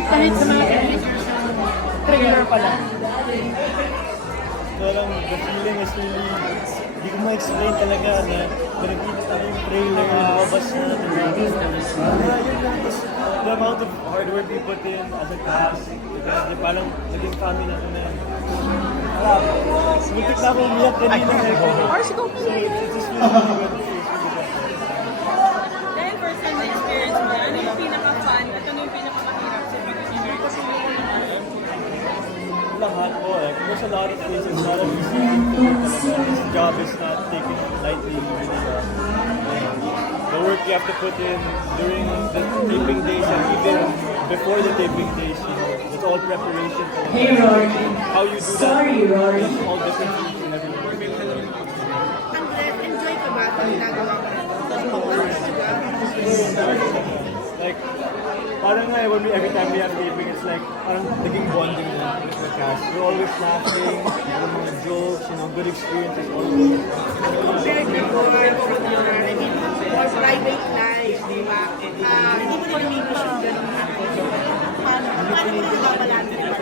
kahit sa mga trailer pala. Parang the feeling is really, hindi ko ma-explain talaga na pinagkita tayo yung trailer, lumabas na, diba? Yun lang, the amount of hard work we put in as a cast, diba? Parang naging family na kami. Muntik na ako umiyak kanina. Ars, ikaw pa So it's just really good. Dahil first time na experience mo, ano yung pinaka-fun at ano yung pinaka-mahirap sa Pilipinas? Lahat po eh. There's a lot of things, it's not a easy thing talaga. This job is not taken lightly. The work you have to put in during the taping days and even before the taping days, you know, it's all preparation for Hey Rory. how you do Sorry, that. Rory. It's all different things and everything. Andres, enjoy ka ba sa ginagawa mo? Like, parang nga, every time we have taping, it's like, parang naging bonding na with the cast. We're always laughing, yung mga jokes, you know, good experiences always. Compared before from your, I mean, your private life, di ba? Hindi mo rin namimiss yung ganun hapon. Paano mo rin nabalance yung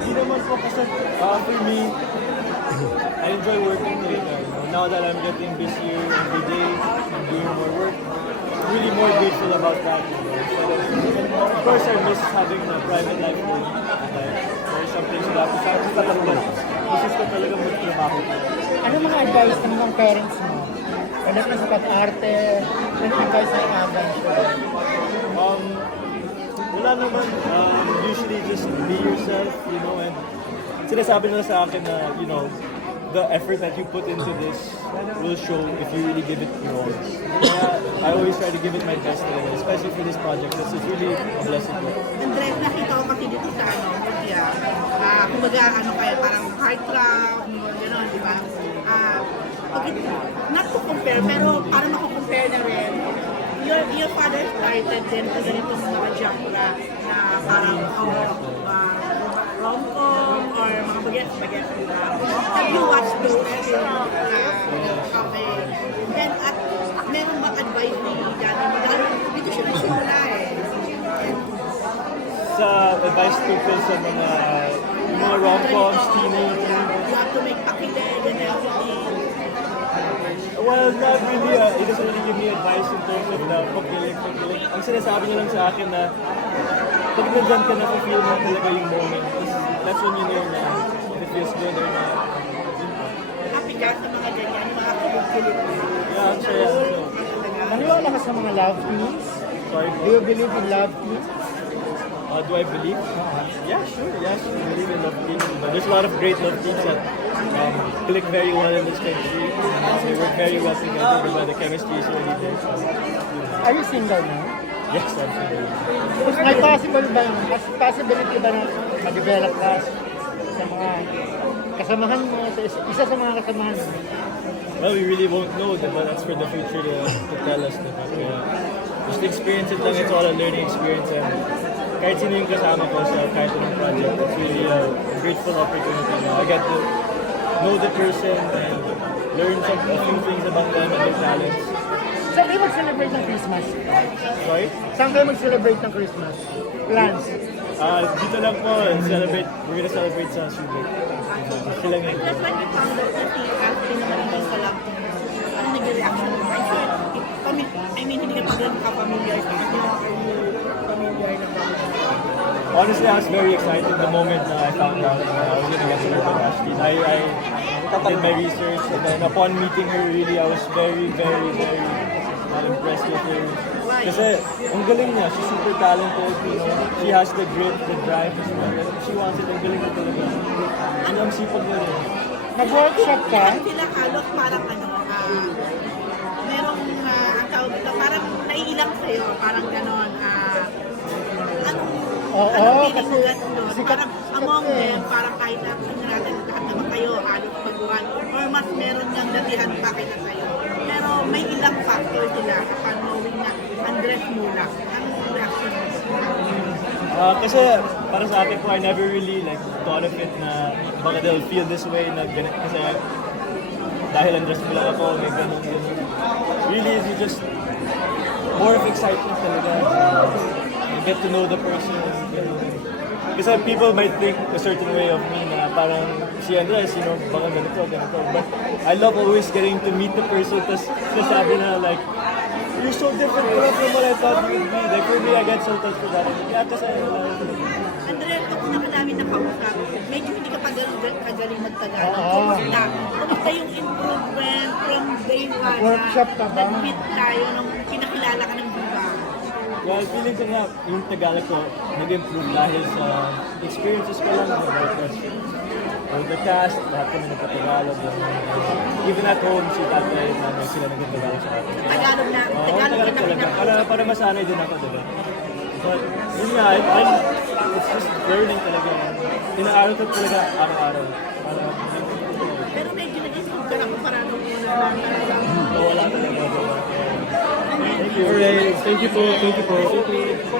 Hindi naman po kasi, for me, I enjoy working talaga. You know, now that I'm getting busier every day, I'm doing more work, I'm really more grateful about that. You know. And of course, I miss having a private life. There's some things that I have to but this is talaga magtrabaho. Ano mga advice ng mga parents mo? Ano ka sa pag-arte? Ano advice ng agan? Wala naman, usually just be yourself, you know, and sinasabi nila sa akin na, you know, the effort that you put into this will show if you really give it your all. Kaya I always try to give it my best talaga, especially for this project. This is really a blessing. Andres, nakita ko kasi dito sa media, kumbaga kaya parang heartthrob, gano'n, di ba? Not to compare, pero parang mako-compare na rin. Your father started din sa ganitong mga genre na parang rom-com or mga bagets, di ba? Have you watched those? Okay. Then, at meron bang advice ni Daddy mo? Dahil dito siya nagsimula eh. Sa advice tungkol sa mga rom-coms, teenage, You have to make pakilig and everything. well, not really. He doesn't really give me advice in terms of the pagkilig. Ang sinasabi niya lang sa akin na pag nandyan ka na, feel mo talaga yung moment. That's when you know na if it feels good or not. Happy ka sa mga ganyan, yung mga kilig-kilig. Yeah, I'm sure. Naniwala ka sa mga love teams? Sorry Do po. you believe in love teams? Do I believe? Yeah, sure. Yes, I believe in love teams. But there's a lot of great love teams that click very well in this country. They work very well together, but the chemistry is really there. So, Are you single now? yes, absolutely. May possibility ba na mag-develop ka sa mga kasamahan mo, isa sa mga kasamahan mo? Well, we really won't know, but that's for the future to tell us. Just experience it lang, it's all a learning experience. And kahit sino yung kasama ko sa kahit anong project, it's really a grateful opportunity. I get to know the person and learn a few things about them and their talents. Saan kayo mag-celebrate ng Christmas? Sorry? Saan kayo mag-celebrate ng Christmas? Plans? Dito lang po, we're gonna celebrate sa Subic. Sila ngayon. That's when we found out na si Anthony naman yung salam. Ano naging reaction mo? I mean, hindi ka pa din ka-familiar sa kanya. Familiar na ba? Honestly, I was very excited the moment I found out that I was gonna get to work with Ashley. I did my research and then upon meeting her, really, I was very, very, very impressed with her. Kasi ang galing niya, she's super talented, you know. She has the grit, the drive, she wants it, ang galing niya talaga. And ang sipag niya rin. Nag-workshop ka? Sila kalok parang merong ang tawag ito, parang naiilang sa'yo, parang ganon. Oo, Anong feeling kasi mo gano'n? sikat- Parang among sikat eh. them, parang kahit na sabihin natin lahat naman kayo, halos baguhan, or mas meron niyang datihan pa kaysa sa'yo. Pero may ilang factor sila upon knowing na Andres Mula. Anong reaction mo? Kasi para sa akin po, I never really thought of it na baka they'll feel this way na ganit. Kasi dahil Andres mo lang ako, may ganun. Really, it's just more of excitement talaga. And get to know the person. Kasi people might think a certain way of me na parang si Andres, you know, baka ganito. But I love always getting to meet the person. Tapos sabi na like, you're so different from what I thought you would be. Like for me, I get so touched with that. Yeah, kasi I love it. Andrea, ito ko naman namin nakausap. Medyo hindi ka kagaling magtagalog. Oo. Kumusta yung improvement from day one? Workshop ka ba? Nag-meet tayo nung pinakilala ka ng Viva. Well, feeling ko nga, yung Tagalog ko, nag-improve dahil sa experiences ko lang. All the cast, lahat kami nagka-Tagalog. Even at home, si tatay, nanay sila nag-Tagalog sa akin. Tagalog na. Oo, Tagalog Tagalog na talaga. pinaka- Para masanay din ako, diba? But, yun nga, it's just learning talaga. Inaaral ko talaga araw-araw. Para, Pero medyo nag-improve ka na kumpara nung una. wala talaga. Alright, thank you po.